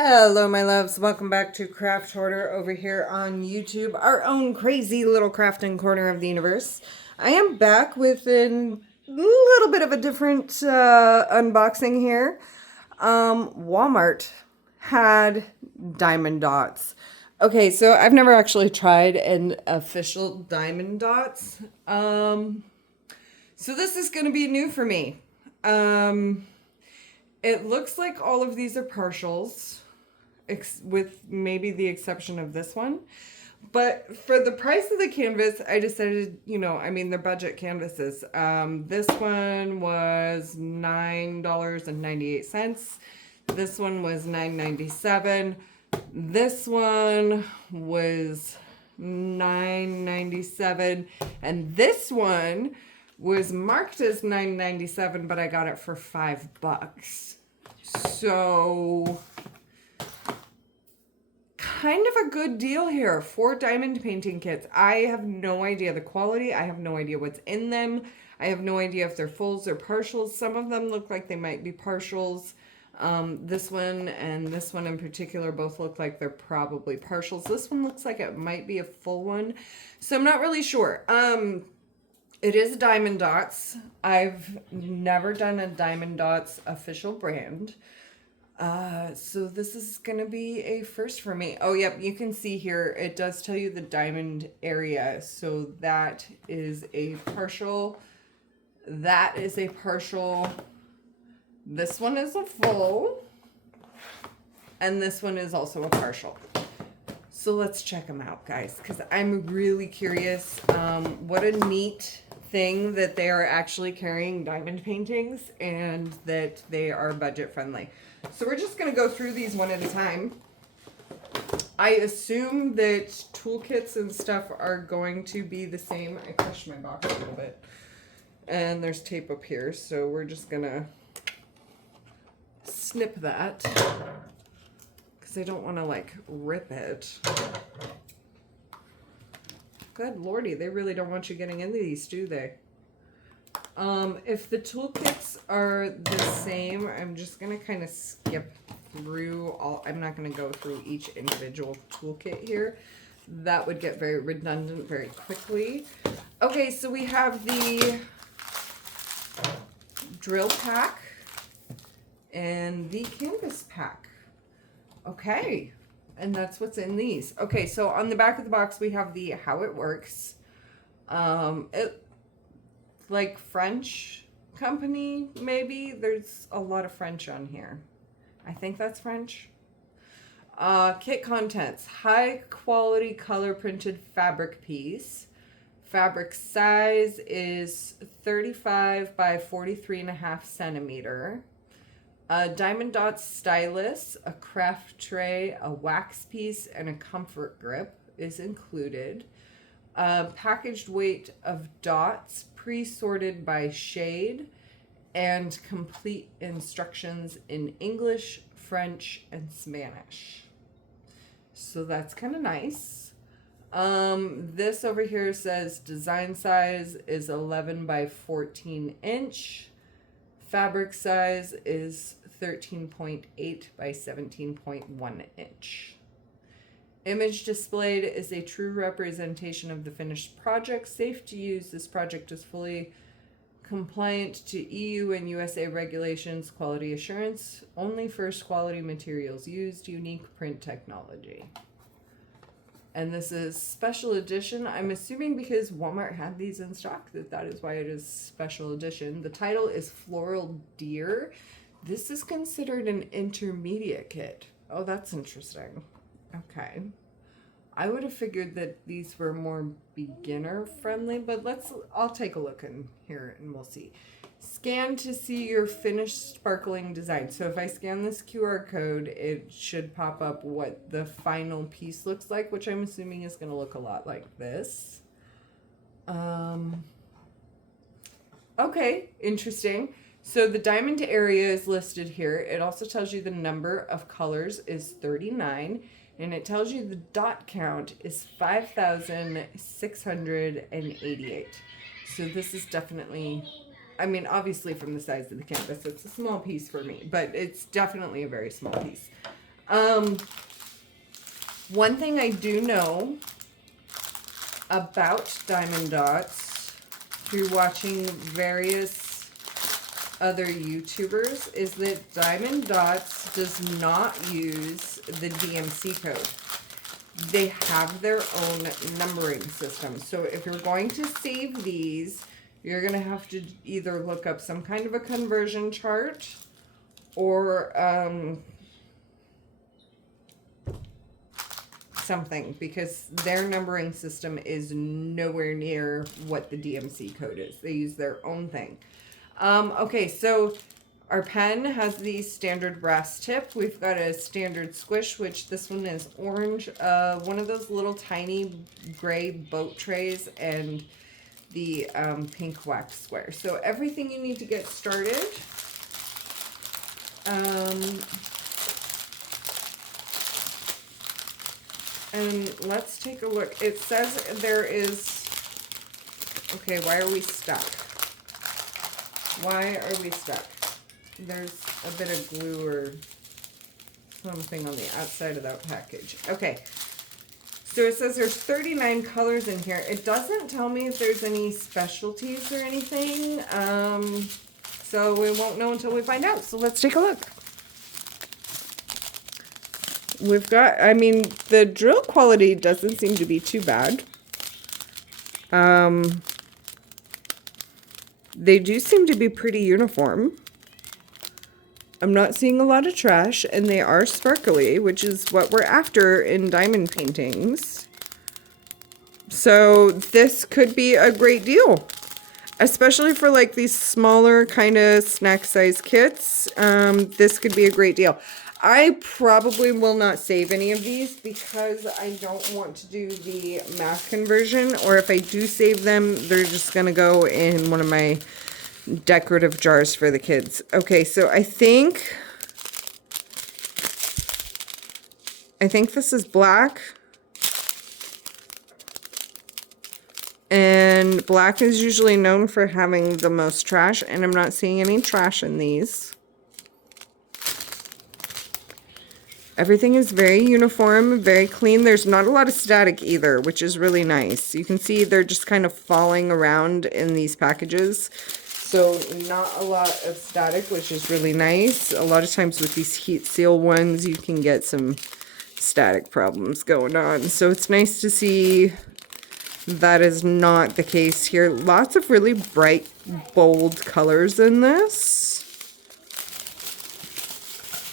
Hello, my loves. Welcome back to Craft Hoarder over here on YouTube, our own crazy little crafting corner of the universe. I am back with a little bit of a different unboxing here. Walmart had Diamond Dots. Okay, so I've never actually tried an official Diamond Dots. So this is going to be new for me. It looks like all of these are partials with maybe the exception of this one. But for the price of the canvas, I decided, they're budget canvases. This one was $9.98. This one was $9.97. This one was $9.97. And this one was marked as $9.97, but I got it for $5. So kind of a good deal here. 4 diamond painting kits. I have no idea the quality. I have no idea what's in them. I have no idea if they're fulls or partials. Some of them look like they might be partials. This one and this one in particular both look like they're probably partials. This one looks like it might be a full one. So I'm not really sure. It is Diamond Dotz. I've never done a Diamond Dotz official brand. So this is going to be a first for me. Oh, yep. You can see here, it does tell you the diamond area. So that is a partial. That is a partial. This one is a full. And this one is also a partial. So let's check them out, guys, because I'm really curious. What a neat thing that they are actually carrying diamond paintings and that they are budget friendly. So we're just going to go through these one at a time. I assume that toolkits and stuff are going to be the same. I crushed my box a little bit. And there's tape up here, so we're just going to snip that because I don't want to, like, rip it. Good lordy, they really don't want you getting into these, do they? If the toolkits are the same, I'm just going to kind of skip through all. I'm not going to go through each individual toolkit here. That would get very redundant very quickly. Okay, so we have the drill pack and the canvas pack. Okay, and that's what's in these. Okay, so on the back of the box, we have the how it works. It like French company, maybe. There's a lot of French on here. I think that's French. Kit contents. High quality color printed fabric piece. Fabric size is 35 by 43.5 centimeter. A Diamond Dotz stylus, a craft tray, a wax piece, and a comfort grip is included. Packaged weight of dots, pre-sorted by shade, and complete instructions in English, French, and Spanish. So that's kind of nice. This over here says design size is 11 by 14 inch. Fabric size is 13.8 by 17.1 inch. Image displayed is a true representation of the finished project. Safe to use. This project is fully compliant to EU and USA regulations, quality assurance, only first quality materials used, unique print technology. And this is special edition. I'm assuming because Walmart had these in stock that is why it is special edition. The title is Floral Deer. This is considered an intermediate kit. Oh, that's interesting. Okay. I would have figured that these were more beginner friendly, but I'll take a look in here and we'll see. Scan to see your finished sparkling design. So if I scan this QR code, it should pop up what the final piece looks like, which I'm assuming is going to look a lot like this. Okay, interesting. So the diamond area is listed here. It also tells you the number of colors is 39. And it tells you the dot count is 5,688. So this is definitely, I mean, obviously from the size of the canvas, it's a small piece for me, but it's definitely a very small piece. One thing I do know about Diamond Dotz through watching various other YouTubers is that Diamond Dotz does not use the DMC code. They have their own numbering system. So if you're going to save these, you're going to have to either look up some kind of a conversion chart or something, because their numbering system is nowhere near what the DMC code is. They use their own thing. Okay, so our pen has the standard brass tip. We've got a standard squish, which this one is orange. One of those little tiny gray boat trays, and the pink wax square. So everything you need to get started. And let's take a look. It says there is... Okay, why are we stuck? Why are we stuck? There's a bit of glue or something on the outside of that package. Okay. So it says there's 39 colors in here. It doesn't tell me if there's any specialties or anything. So we won't know until we find out. So let's take a look. We've got, I mean, the drill quality doesn't seem to be too bad. They do seem to be pretty uniform. I'm not seeing a lot of trash, and they are sparkly, which is what we're after in diamond paintings. So this could be a great deal, especially for like these smaller kind of snack size kits. This could be a great deal. I probably will not save any of these because I don't want to do the math conversion, or if I do save them, they're just going to go in one of my decorative jars for the kids. Okay, so I think this is black. And black is usually known for having the most trash, and I'm not seeing any trash in these. Everything is very uniform, very clean. There's not a lot of static either, which is really nice. You can see they're just kind of falling around in these packages. So not a lot of static, which is really nice. A lot of times with these heat seal ones, you can get some static problems going on. So it's nice to see that is not the case here. Lots of really bright, bold colors in this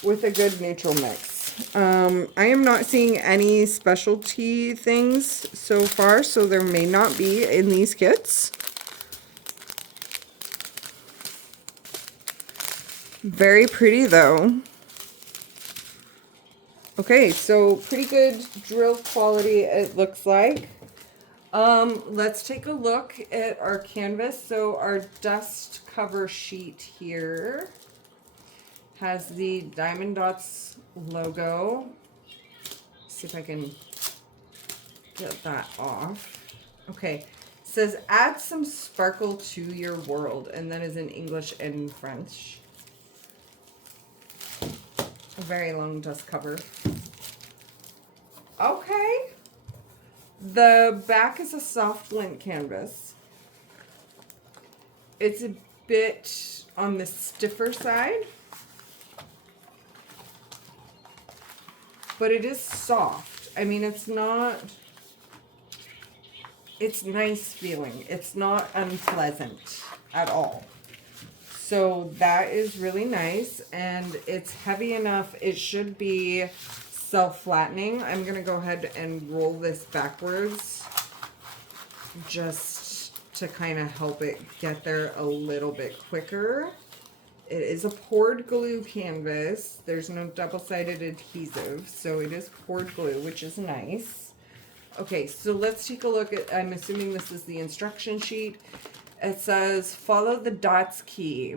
with a good neutral mix. I am not seeing any specialty things so far, so there may not be in these kits. Very pretty though. Okay, so pretty good drill quality it looks like. Let's take a look at our canvas. So our dust cover sheet here has the Diamond Dotz logo. See if I can get that off. Okay, it says add some sparkle to your world, and that is in English and French. A very long dust cover. Okay. The back is a soft lint canvas. It's a bit on the stiffer side, but it is soft. I mean, it's not, it's nice feeling. It's not unpleasant at all. So that is really nice, and it's heavy enough. It should be self-flattening. I'm going to go ahead and roll this backwards just to kind of help it get there a little bit quicker. It is a poured glue canvas. There's no double-sided adhesive, so it is poured glue, which is nice. Okay, so let's take a look at, I'm assuming this is the instruction sheet. It says, follow the dots key.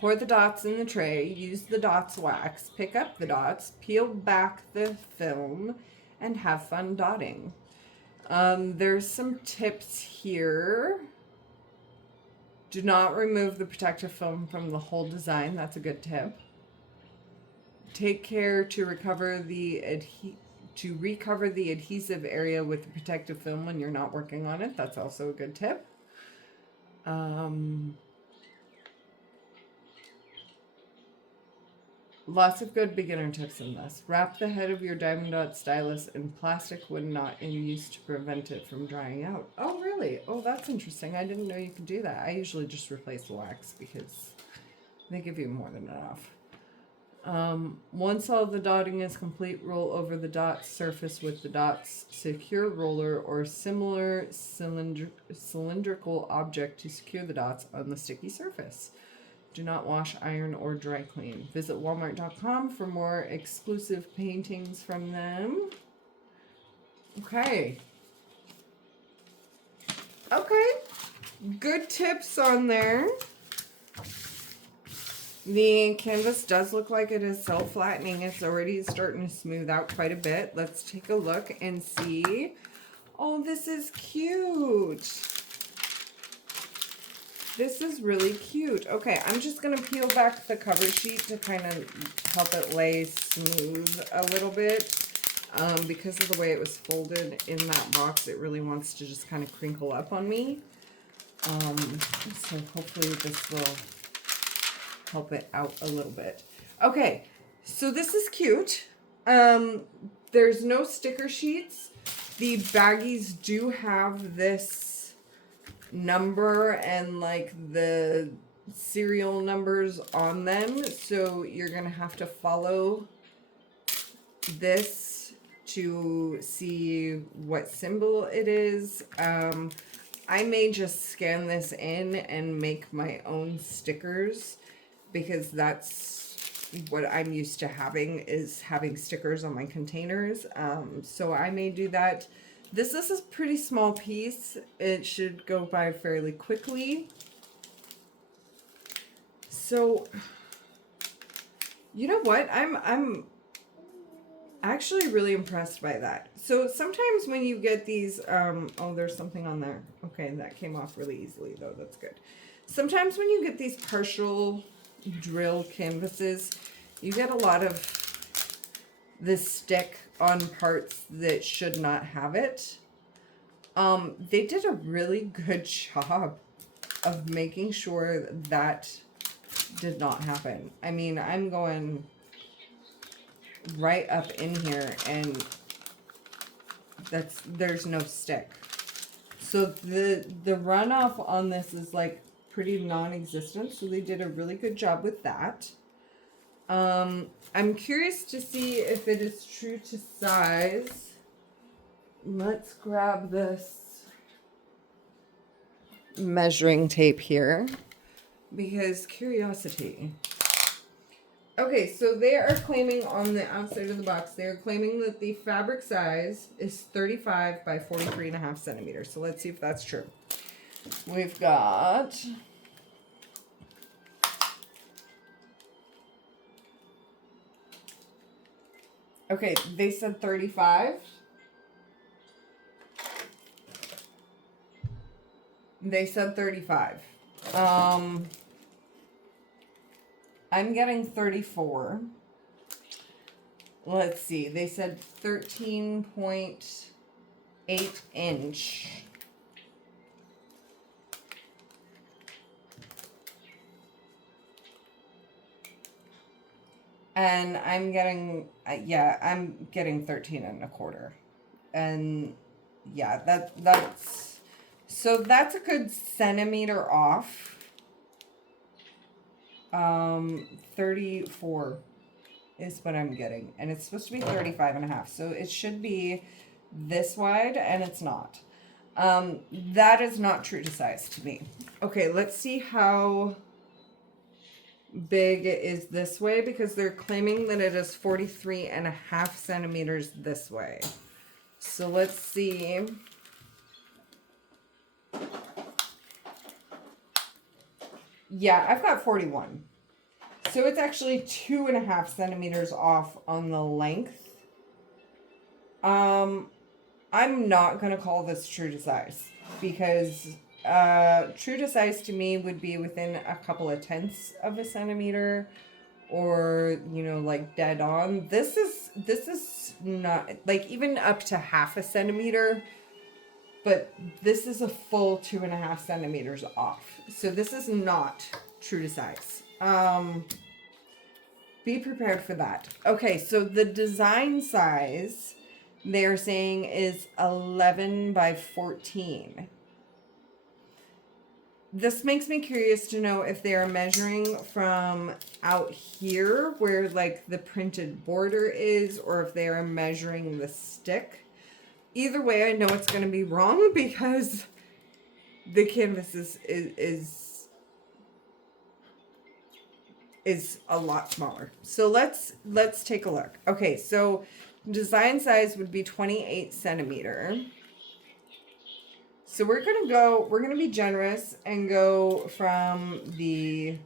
Pour the dots in the tray, use the dots wax, pick up the dots, peel back the film, and have fun dotting. There's some tips here. Do not remove the protective film from the whole design. That's a good tip. Take care to recover the adhesive area with the protective film when you're not working on it. That's also a good tip. Lots of good beginner tips in this. Wrap the head of your Diamond Dotz stylus in plastic when not in use to prevent it from drying out. Oh, really? Oh, that's interesting. I didn't know you could do that. I usually just replace the wax because they give you more than enough. Once all the dotting is complete, roll over the dot surface with the Dotz secure roller or similar cylindrical object to secure the dots on the sticky surface. Do not wash, iron, or dry clean. Visit Walmart.com for more exclusive paintings from them. Okay. Okay. Good tips on there. The canvas does look like it is self-flattening. It's already starting to smooth out quite a bit. Let's take a look and see. Oh, this is cute. This is really cute. Okay, I'm just going to peel back the cover sheet to kind of help it lay smooth a little bit. Because of the way it was folded in that box, it really wants to just kind of crinkle up on me. So hopefully this will help it out a little bit. Okay, so this is cute. There's no sticker sheets. The baggies do have this number and like the serial numbers on them, so you're gonna have to follow this to see what symbol it is. I may just scan this in and make my own stickers, because that's what I'm used to having, is having stickers on my containers. So I may do that. This is a pretty small piece. It should go by fairly quickly. So, you know what? I'm actually really impressed by that. So sometimes when you get these, oh, there's something on there. Okay, that came off really easily though. That's good. Sometimes when you get these partial drill canvases, you get a lot of this stick on parts that should not have it. They did a really good job of making sure that did not happen. I mean, I'm going right up in here and there's no stick. So the runoff on this is like pretty non-existent, so they did a really good job with that. I'm curious to see if it is true to size. Let's grab this measuring tape here, because curiosity. Okay, so they are claiming on the outside of the box, they are claiming that the fabric size is 35 by 43.5 centimeters. So let's see if that's true. We've got... Okay, they said 35. They said 35. I'm getting 34. Let's see. They said 13.8 inch. And I'm getting, yeah, I'm getting 13.25. And yeah, that's, so that's a good centimeter off. 34 is what I'm getting. And it's supposed to be 35.5. So it should be this wide, and it's not. That is not true to size to me. Okay, let's see how big it is this way, because they're claiming that it is 43.5 centimeters this way. So let's see. Yeah, I've got 41. So it's actually 2.5 centimeters off on the length. I'm not going to call this true to size, because true to size to me would be within a couple of tenths of a centimeter, or, you know, like dead on. This is not, like, even up to 1/2 centimeter, but this is a full 2.5 centimeters off. So this is not true to size. Be prepared for that. Okay, so the design size they're saying is 11 by 14. This makes me curious to know if they are measuring from out here where like the printed border is, or if they are measuring the stick. Either way, I know it's going to be wrong because the canvas is a lot smaller. So let's take a look. Okay, so design size would be 28 centimeter. So we're going to be generous and go from the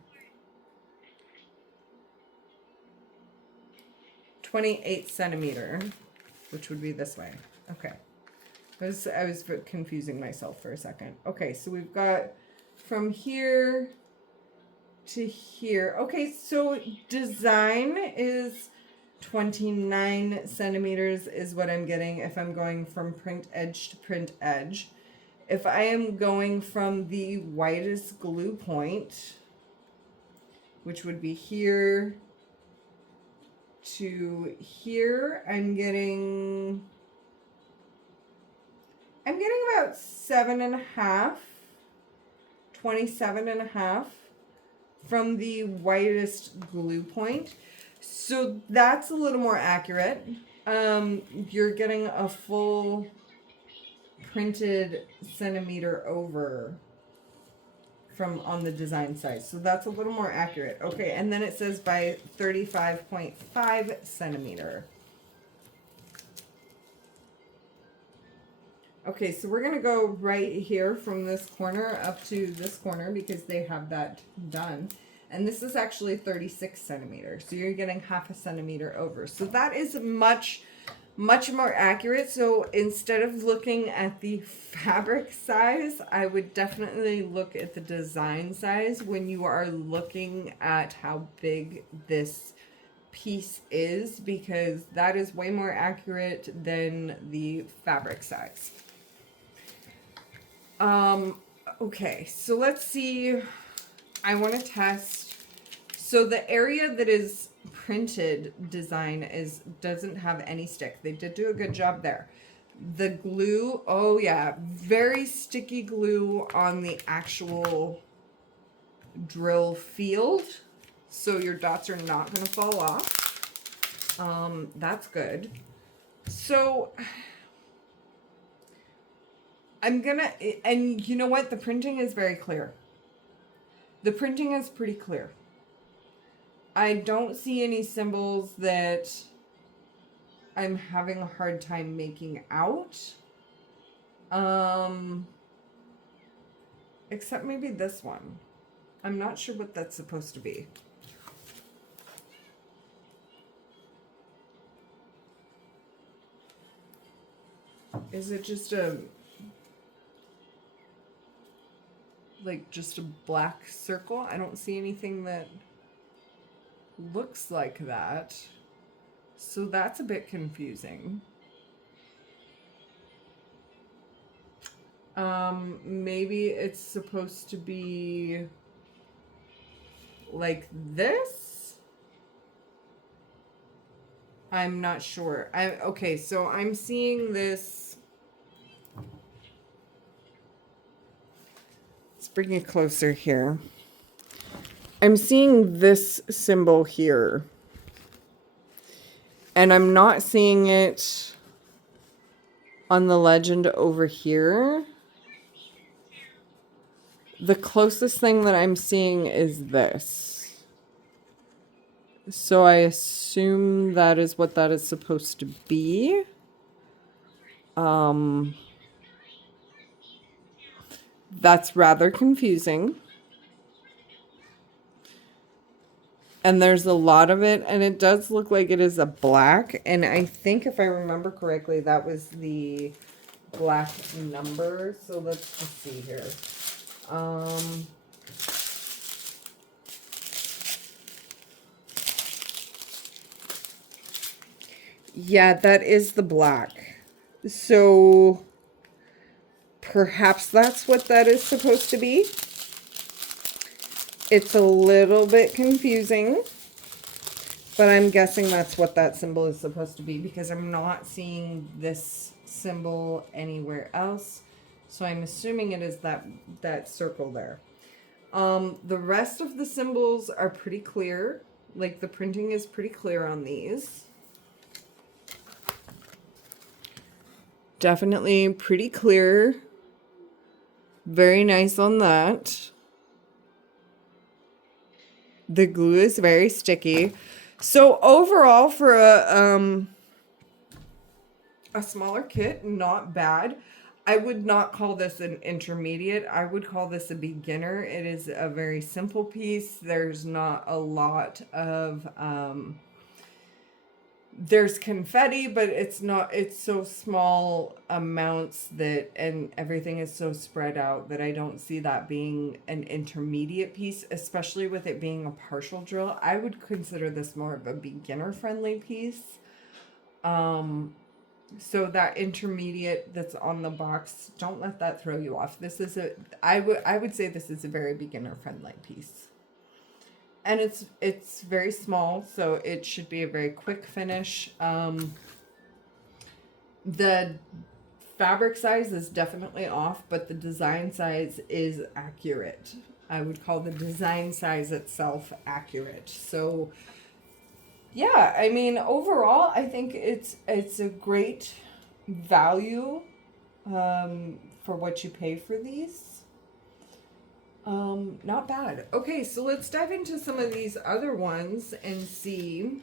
28 centimeter, which would be this way. Okay. I was confusing myself for a second. Okay, so we've got from here to here. Okay, so design is 29 centimeters is what I'm getting if I'm going from print edge to print edge. If I am going from the widest glue point, which would be here to here, I'm getting about 7.5, 27.5 from the widest glue point. So that's a little more accurate. You're getting a full printed centimeter over from on the design size. So that's a little more accurate. Okay, and then it says by 35.5 centimeter. Okay, so we're gonna go right here from this corner up to this corner because they have that done. And this is actually 36 centimeters. So you're getting 0.5 centimeter over. So that is much more accurate. So instead of looking at the fabric size, I would definitely look at the design size when you are looking at how big this piece is, because that is way more accurate than the fabric size. Okay, so let's see. I want to test. So the area that is printed design doesn't have any stick. They did do a good job there. The glue, oh yeah, very sticky glue on the actual drill field. So your dots are not going to fall off. That's good. So I'm gonna, and you know what? The printing is very clear. The printing is pretty clear. I don't see any symbols that I'm having a hard time making out. Except maybe this one. I'm not sure what that's supposed to be. Is it just just a black circle? I don't see anything that looks like that. So that's a bit confusing. Maybe it's supposed to be like this? I'm not sure. Okay, so I'm seeing this. Let's bring it closer here. I'm seeing this symbol here. And I'm not seeing it on the legend over here. The closest thing that I'm seeing is this. So I assume that is what that is supposed to be. That's rather confusing. And there's a lot of it, and it does look like it is a black. And I think if I remember correctly, that was the black number. So let's just see here. Yeah, that is the black. So perhaps that's what that is supposed to be. It's a little bit confusing, but I'm guessing that's what that symbol is supposed to be because I'm not seeing this symbol anywhere else. So I'm assuming it is that circle there. The rest of the symbols are pretty clear. Like the printing is pretty clear on these. Definitely pretty clear. Very nice on that. The glue is very sticky. So overall for a smaller kit, not bad. I would not call this an intermediate. I would call this a beginner. It is a very simple piece. There's not a lot of, there's confetti, but it's so small amounts that, and everything is so spread out that I don't see that being an intermediate piece, especially with it being a partial drill. I would consider this more of a beginner friendly piece. So that intermediate that's on the box, don't let that throw you off. This is I would say this is a very beginner friendly piece. And it's very small, so it should be a very quick finish. The fabric size is definitely off, but the design size is accurate. I would call the design size itself accurate. So yeah, I mean, overall, I think it's a great value for what you pay for these. Not bad. Okay, so let's dive into some of these other ones and see.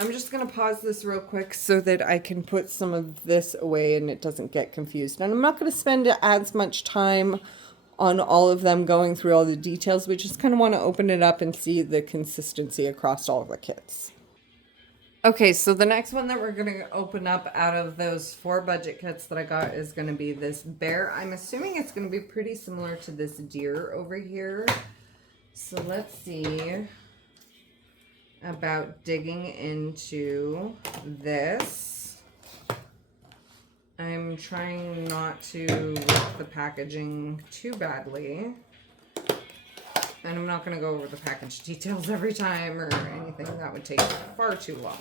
I'm just going to pause this real quick so that I can put some of this away and it doesn't get confused. And I'm not going to spend as much time on all of them going through all the details. We just kind of want to open it up and see the consistency across all of the kits. Okay, so the next one that we're going to open up out of those 4 budget kits that I got is going to be this bear. I'm assuming it's going to be pretty similar to this deer over here. So let's see about digging into this. I'm trying not to rip the packaging too badly. And I'm not going to go over the package details every time or anything. That would take far too long.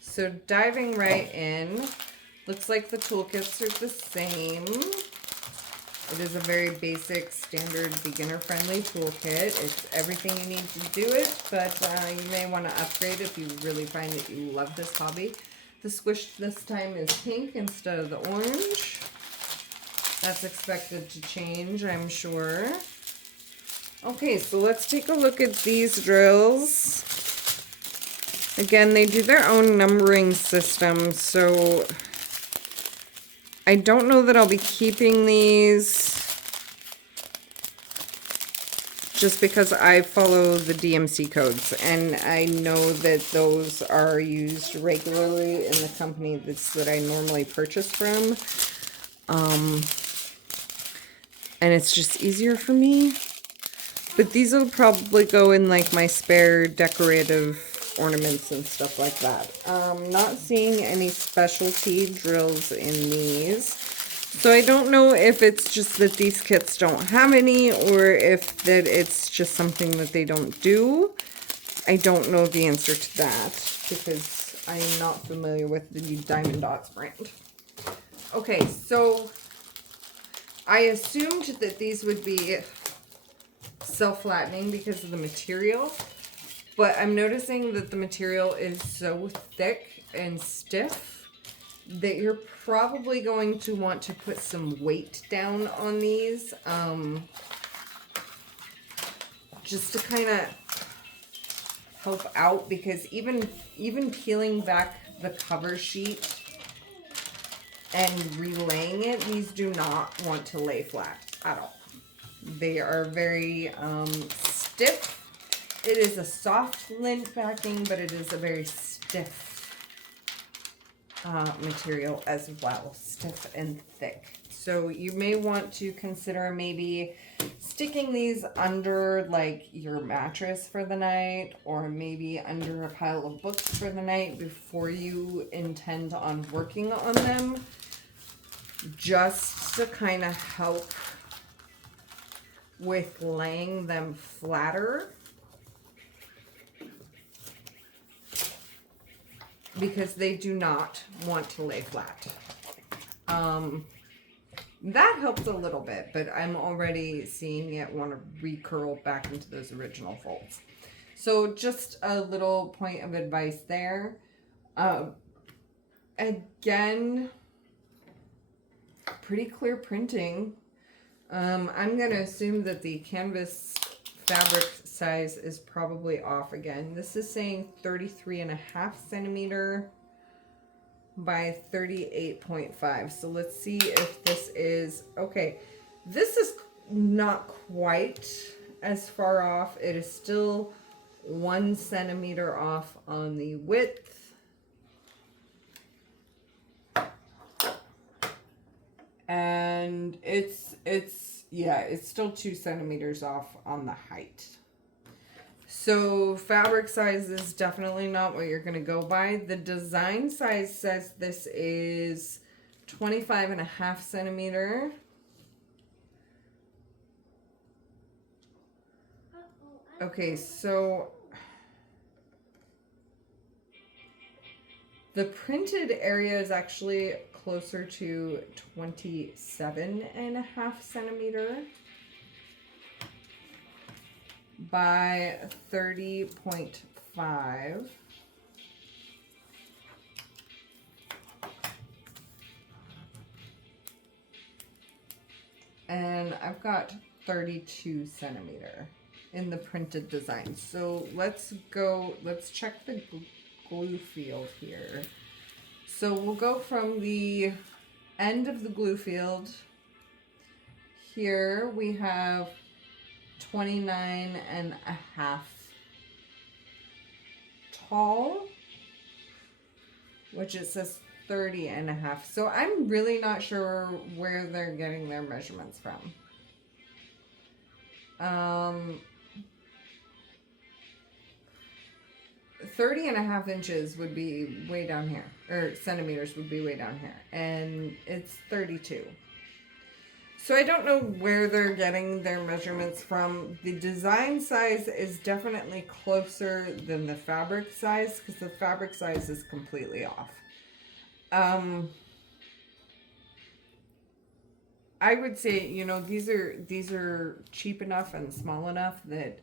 So diving right in. Looks like the toolkits are the same. It is a very basic, standard, beginner-friendly toolkit. It's everything you need to do it, but you may want to upgrade if you really find that you love this hobby. The squish this time is pink instead of the orange. That's expected to change, I'm sure. Okay, so let's take a look at these drills. Again, they do their own numbering system, so I don't know that I'll be keeping these just because I follow the DMC codes, and I know that those are used regularly in the company that I normally purchase from. And it's just easier for me. But these will probably go in like my spare decorative ornaments and stuff like that. Not seeing any specialty drills in these. So I don't know if it's just that these kits don't have any or if that it's just something that they don't do. I don't know the answer to that because I'm not familiar with the Diamond Dotz brand. Okay, so I assumed that these would be self-flattening because of the material, but I'm noticing that the material is so thick and stiff that you're probably going to want to put some weight down on these, just to kind of help out, because even peeling back the cover sheet and relaying it, these do not want to lay flat at all. They are very stiff. It is a soft lint backing, but it is a very stiff material as well. Stiff and thick. So you may want to consider maybe sticking these under like your mattress for the night, or maybe under a pile of books for the night before you intend on working on them, just to kind of help with laying them flatter, because they do not want to lay flat. That helps a little bit, but I'm already seeing it want to recurl back into those original folds. So just a little point of advice there. Again, pretty clear printing. I'm going to assume that the canvas fabric size is probably off again. This is saying 33.5 centimeter by 38.5. So let's see if this is okay. This is not quite as far off. It is still 1 centimeter off on the width. And it's still 2 centimeters off on the height. So fabric size is definitely not what you're going to go by. The design size says this is 25.5 centimeter. Okay, so the printed area is actually closer to 27.5 centimeter by 30.5. And I've got 32 centimeter in the printed design. So let's check the glue field here. So we'll go from the end of the glue field. Here we have 29.5 tall, which it says 30.5. So I'm really not sure where they're getting their measurements from. 30.5 inches would be way down here, or centimeters would be way down here, and it's 32. So I don't know where they're getting their measurements from. The design size is definitely closer than the fabric size, because the fabric size is completely off. I would say, you know, these are cheap enough and small enough that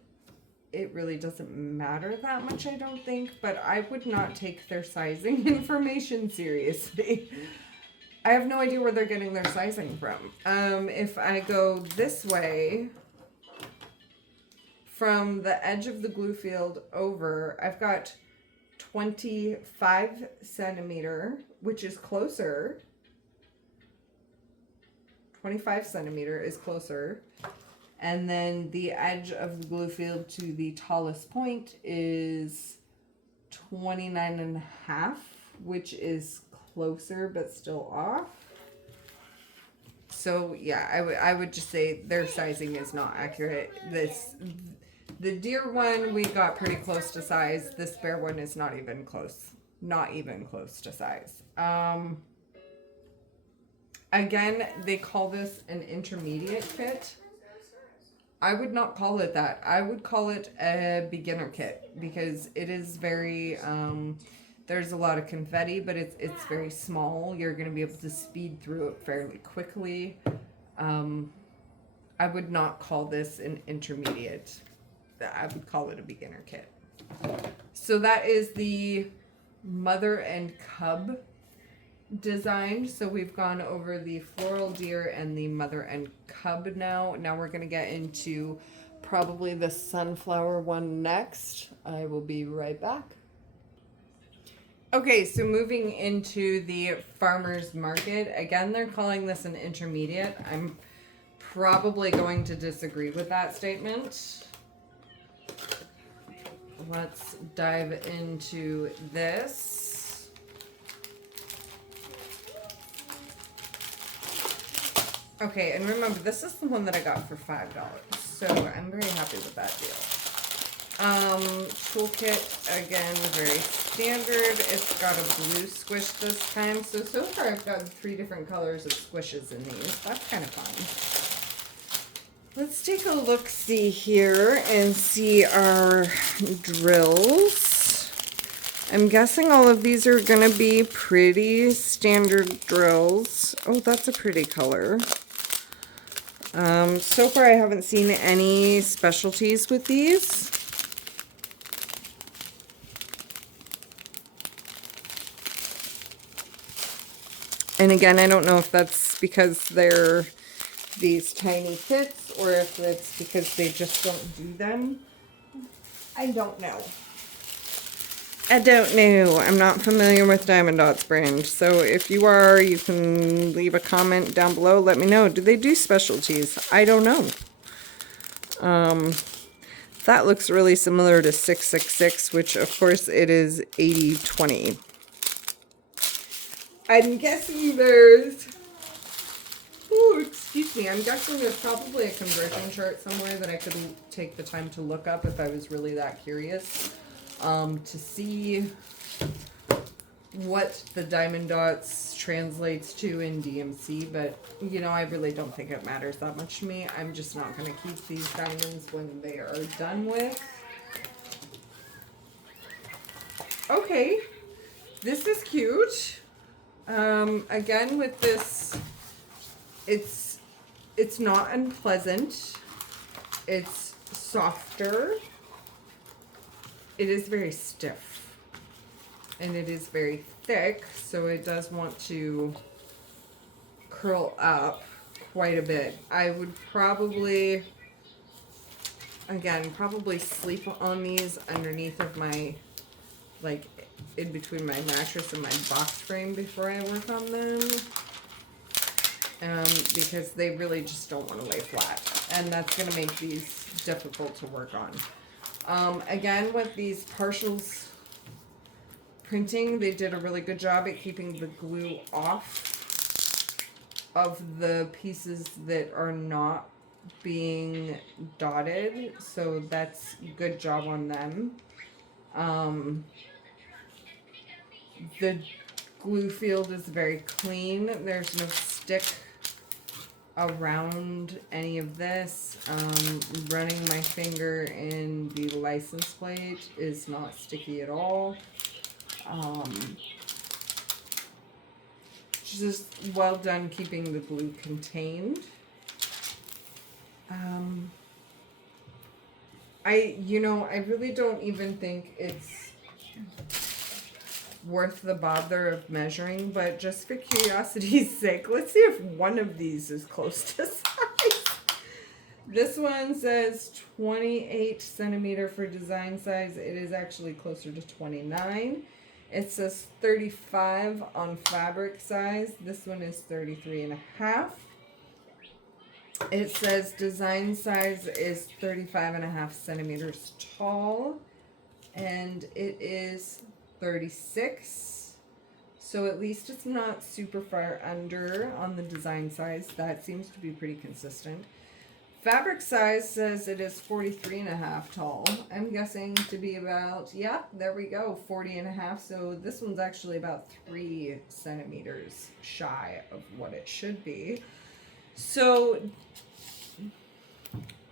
it really doesn't matter that much, I don't think, but I would not take their sizing information seriously. I have no idea where they're getting their sizing from. If I go this way, from the edge of the glue field over, I've got 25 centimeter, which is closer. 25 centimeter is closer. And then the edge of the glue field to the tallest point is 29.5, which is closer but still off. So yeah, I would just say their sizing is not accurate. The deer one we got pretty close to size. The spare one is not even close to size. Again, they call this an intermediate kit. I would not call it that. I would call it a beginner kit, because it is very, there's a lot of confetti, but it's very small. You're going to be able to speed through it fairly quickly. I would not call this an intermediate. I would call it a beginner kit. So that is the mother and cub design. So we've gone over the floral deer and the mother and cub now. Now we're going to get into probably the sunflower one next. I will be right back. Okay, so moving into the farmer's market. Again, they're calling this an intermediate. I'm probably going to disagree with that statement. Let's dive into this. Okay, and remember, this is the one that I got for $5, so I'm very happy with that deal. Toolkit, again, very standard. It's got a blue squish this time, so far I've got 3 different colors of squishes in these. That's kind of fun. Let's take a look-see here and see our drills. I'm guessing all of these are going to be pretty standard drills. Oh, that's a pretty color. So far I haven't seen any specialties with these. And again, I don't know if that's because they're these tiny kits or if it's because they just don't do them. I don't know. I'm not familiar with Diamond Dotz brand. So if you are, you can leave a comment down below. Let me know. Do they do specialties? I don't know. That looks really similar to 666, which of course it is 80/20. I'm guessing there's... Oh, excuse me. I'm guessing there's probably a conversion chart somewhere that I could take the time to look up if I was really that curious. To see what the Diamond Dotz translates to in DMC, but you know, I really don't think it matters that much to me. I'm just not going to keep these diamonds when they are done with. Okay, this is cute. Again, with this, it's not unpleasant. It's softer. It is very stiff. And it is very thick, so it does want to curl up quite a bit. I would probably, again, probably sleep on these underneath of my, like, in between my mattress and my box frame before I work on them. Because they really just don't want to lay flat. And that's going to make these difficult to work on. Again, with these partials printing, they did a really good job at keeping the glue off of the pieces that are not being dotted. So that's a good job on them. The glue field is very clean. There's no stick around any of this. Running my finger in the license plate is not sticky at all. Just well done keeping the glue contained. I really don't even think it's worth the bother of measuring, but just for curiosity's sake, let's see if one of these is close to size. This one says 28 centimeter for design size. It is actually closer to 29. It says 35 on fabric size. This one is 33.5. It says design size is 35.5 centimeters tall, and it is 36. So at least it's not super far under on the design size. That seems to be pretty consistent. Fabric size says it is 43.5 tall. I'm guessing to be about, yeah, there we go, 40.5. So this one's actually about 3 centimeters shy of what it should be. So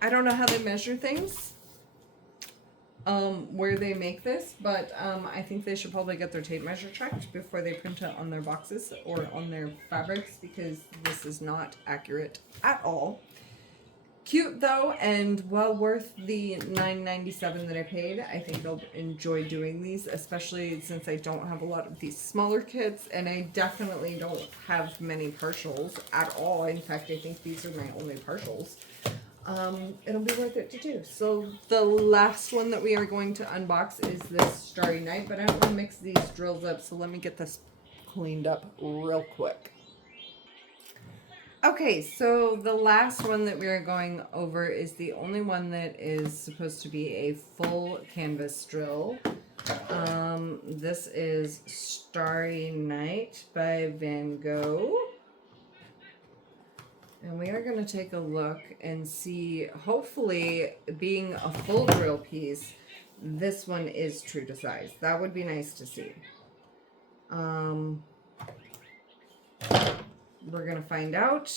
I don't know how they measure things, where they make this, but I think they should probably get their tape measure checked before they print it on their boxes or on their fabrics, because this is not accurate at all. Cute though, and well worth the $9.97 that I paid. I think I'll enjoy doing these, especially since I don't have a lot of these smaller kits, and I definitely don't have many partials at all. In fact, I think these are my only partials. It'll be worth it to do. So the last one that we are going to unbox is this Starry Night, but I don't want to mix these drills up, so let me get this cleaned up real quick. Okay, so the last one that we are going over is the only one that is supposed to be a full canvas drill. This is Starry Night by Van Gogh. And we are going to take a look and see, hopefully, being a full drill piece, this one is true to size. That would be nice to see. We're going to find out.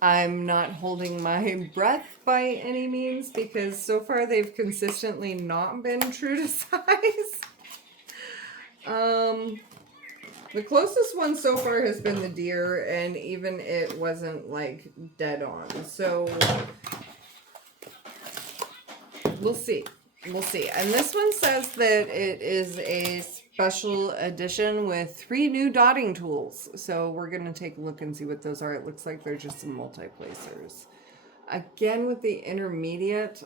I'm not holding my breath by any means because so far they've consistently not been true to size. The closest one so far has been the deer, and even it wasn't like dead on. So we'll see. We'll see. And this one says that it is a special edition with 3 new dotting tools. So we're going to take a look and see what those are. It looks like they're just some multi-placers. Again, with the intermediate,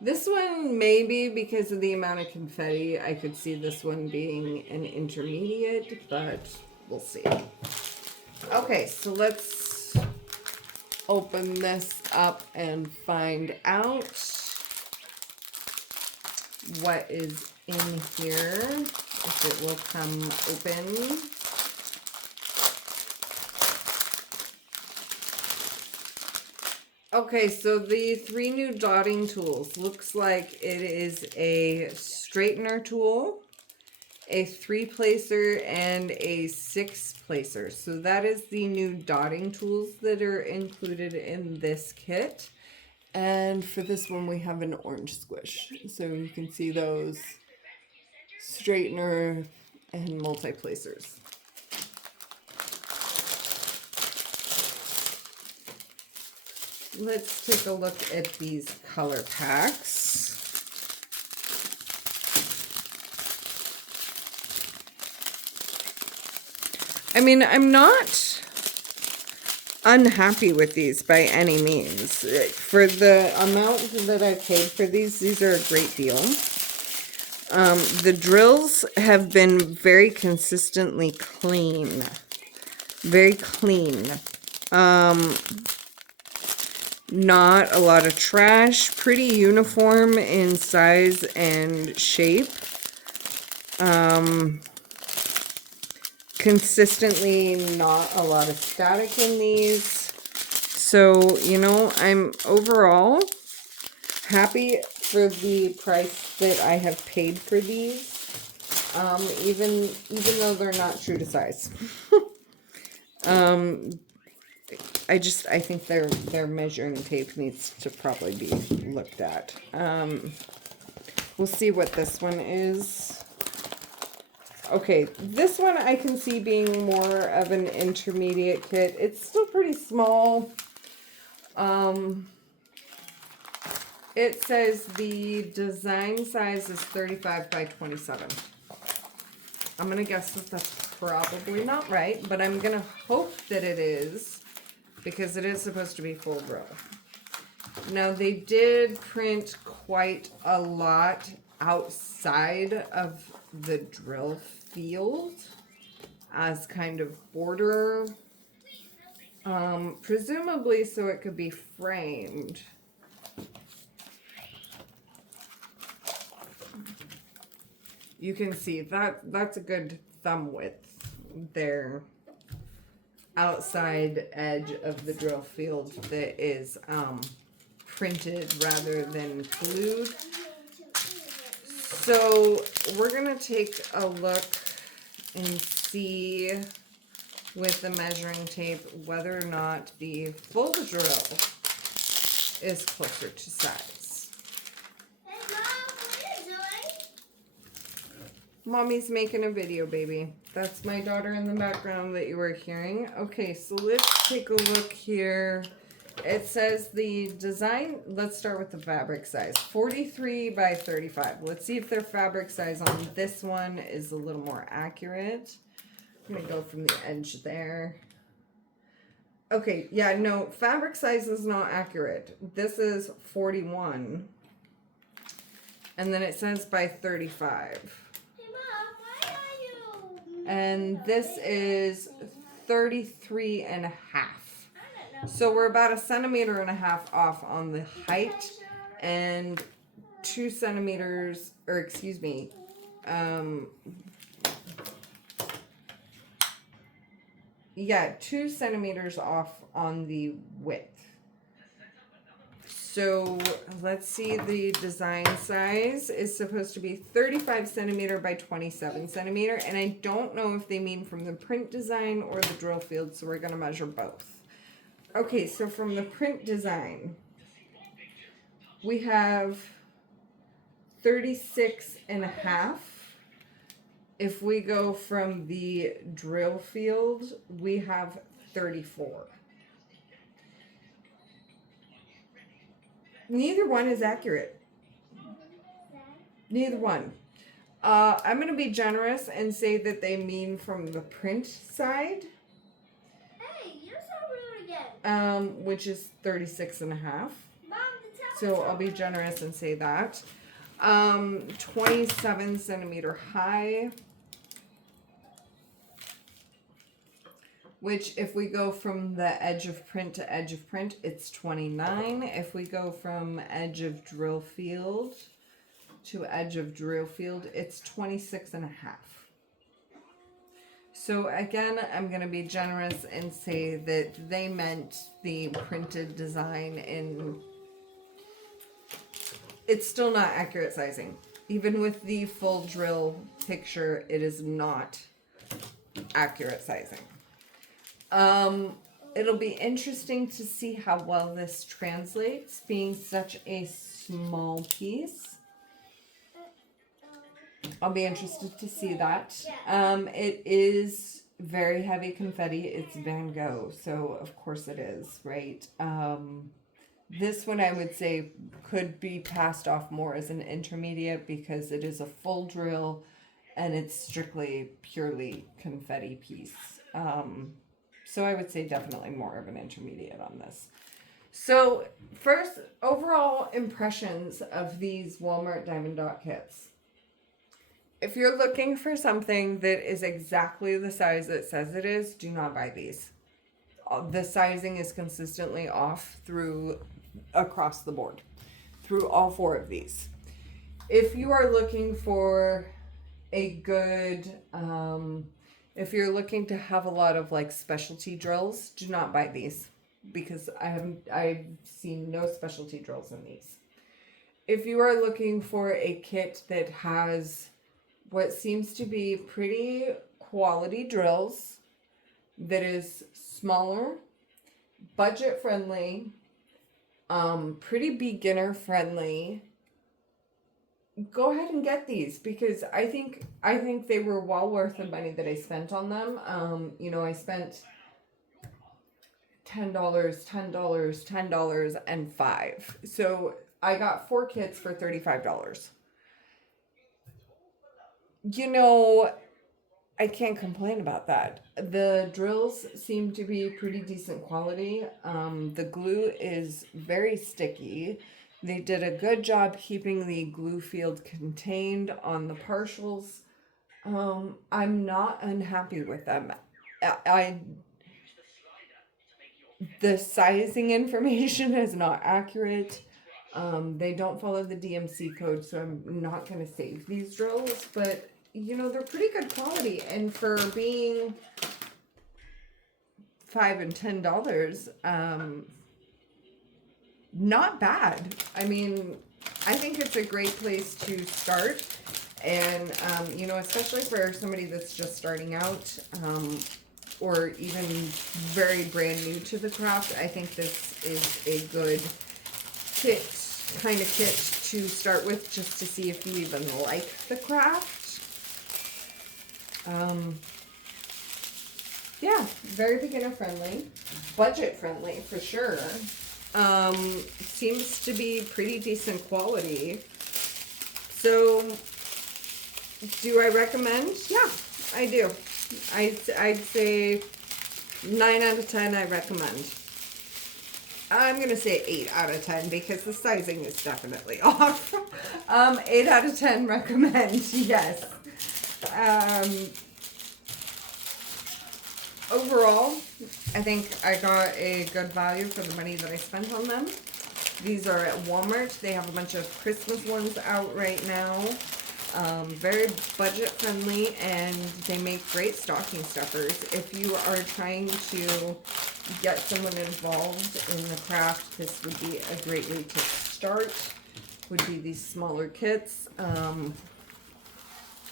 this one, maybe because of the amount of confetti, I could see this one being an intermediate, but we'll see. Okay, so let's open this up and find out what is in here, if it will come open. Okay, so the 3 new dotting tools. Looks like it is a straightener tool, a 3-placer, and a 6-placer. So that is the new dotting tools that are included in this kit. And for this one, we have an orange squish. So you can see those straightener and multi-placers. Let's take a look at these color packs. I mean, I'm not unhappy with these by any means. For the amount that I paid for these are a great deal. The drills have been very consistently clean. Very clean. Not a lot of trash, pretty uniform in size and shape. Consistently not a lot of static in these. So, you know, I'm overall happy for the price that I have paid for these. Even though they're not true to size. I think their measuring tape needs to probably be looked at. We'll see what this one is. Okay, this one I can see being more of an intermediate kit. It's still pretty small. It says the design size is 35 by 27. I'm going to guess that that's probably not right, but I'm going to hope that it is, because it is supposed to be full drill. Now, they did print quite a lot outside of the drill field as kind of border, presumably so it could be framed. You can see that's a good thumb width there. Outside edge of the drill field that is printed rather than glued. So we're gonna take a look and see with the measuring tape whether or not the full drill is closer to size. Hey Mom, what are you doing? Mommy's making a video, baby. That's my daughter in the background that you were hearing. Okay, so let's take a look here. It says the design, let's start with the fabric size. 43 by 35. Let's see if their fabric size on this one is a little more accurate. I'm going to go from the edge there. Okay, yeah, no, fabric size is not accurate. This is 41. And then it says by 35. And this is 33 and a half. So we're about 1.5 centimeters off on the height and 2 centimeters, or excuse me, yeah, 2 centimeters off on the width. So let's see, the design size is supposed to be 35 centimeter by 27 centimeter. And I don't know if they mean from the print design or the drill field. So we're going to measure both. Okay, so from the print design, we have 36 and a half. If we go from the drill field, we have 34. Neither one is accurate. Neither one. I'm going to be generous and say that they mean from the print side. Hey, you're so rude again. Which is 36 and a half. Mom, the tablet's So I'll be generous and say that. 27 centimeter high. Which, if we go from the edge of print to edge of print, it's 29. If we go from edge of drill field to edge of drill field, it's 26 and a half. So again, I'm going to be generous and say that they meant the printed design in... It's still not accurate sizing. Even with the full drill picture, it is not accurate sizing. It'll be interesting to see how well this translates, being such a small piece. I'll be interested to see that. It is very heavy confetti. It's Van Gogh, so of course it is, right? This one I would say could be passed off more as an intermediate because it is a full drill and it's strictly purely confetti piece. So I would say definitely more of an intermediate on this. So first, overall impressions of these Wal-Mart Diamond Dot kits. If you're looking for something that is exactly the size it says it is, do not buy these. The sizing is consistently off across the board, through all 4 of these. If you are looking for a good... if you're looking to have a lot of like specialty drills, do not buy these because I've seen no specialty drills in these. If you are looking for a kit that has what seems to be pretty quality drills, that is smaller, budget friendly, pretty beginner friendly, go ahead and get these because I think they were well worth the money that I spent on them. I spent $10, $10, and $5. So I got 4 kits for $35. I can't complain about that. The drills seem to be pretty decent quality. The glue is very sticky. They did a good job keeping the glue field contained on the partials. I'm not unhappy with them. The sizing information is not accurate. They don't follow the DMC code, so I'm not going to save these drills. But, they're pretty good quality. And for being $5 and $10, not bad. I mean, I think it's a great place to start. And, especially for somebody that's just starting out, or even very brand new to the craft, I think this is a good kind of kit to start with just to see if you even like the craft. Yeah, very beginner friendly, budget friendly for sure. Seems to be pretty decent quality. So, do I recommend? Yeah, I do. I'd say 9 out of 10 I recommend. I'm going to say 8 out of 10 because the sizing is definitely off. 8 out of 10 recommend, yes. Overall, I think I got a good value for the money that I spent on them. These are at Walmart. They have a bunch of Christmas ones out right now. Very budget friendly, and they make great stocking stuffers. If you are trying to get someone involved in the craft, this would be a great way to start. Would be these smaller kits.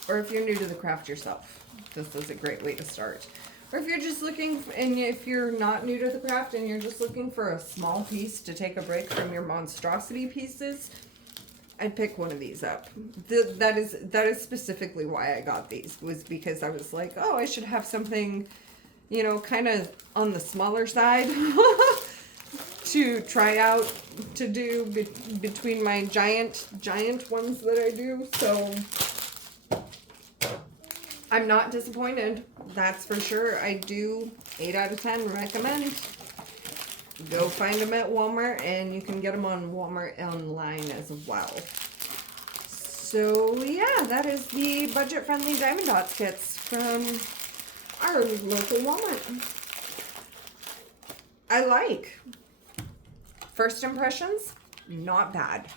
Or if you're new to the craft yourself, this is a great way to start. Or if you're just looking, and if you're not new to the craft and you're just looking for a small piece to take a break from your monstrosity pieces, I'd pick one of these up. That is specifically why I got these, was because I was like, oh, I should have something, you know, kind of on the smaller side to try out to do between my giant ones that I do. So I'm not disappointed, that's for sure. I do 8 out of 10 recommend. Go find them at Walmart, and you can get them on Walmart online as well. So yeah, that is the budget-friendly Diamond Dotz kits from our local Walmart. I like. First impressions, not bad.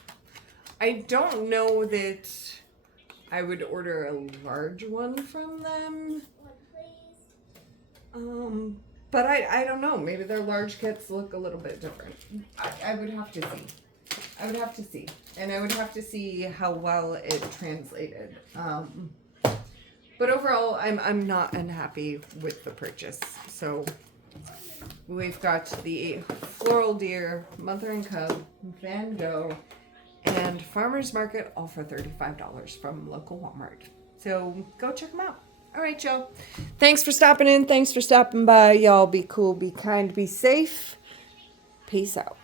I don't know that I would order a large one from them. But I don't know. Maybe their large kits look a little bit different. I would have to see. I would have to see. And I would have to see how well it translated. But overall, I'm not unhappy with the purchase. So we've got the Floral Deer, Mother and Cub, Van Gogh, and Farmer's Market, all for $35 from local Walmart. So go check them out. All right, y'all. Thanks for stopping in. Thanks for stopping by. Y'all be cool, be kind, be safe. Peace out.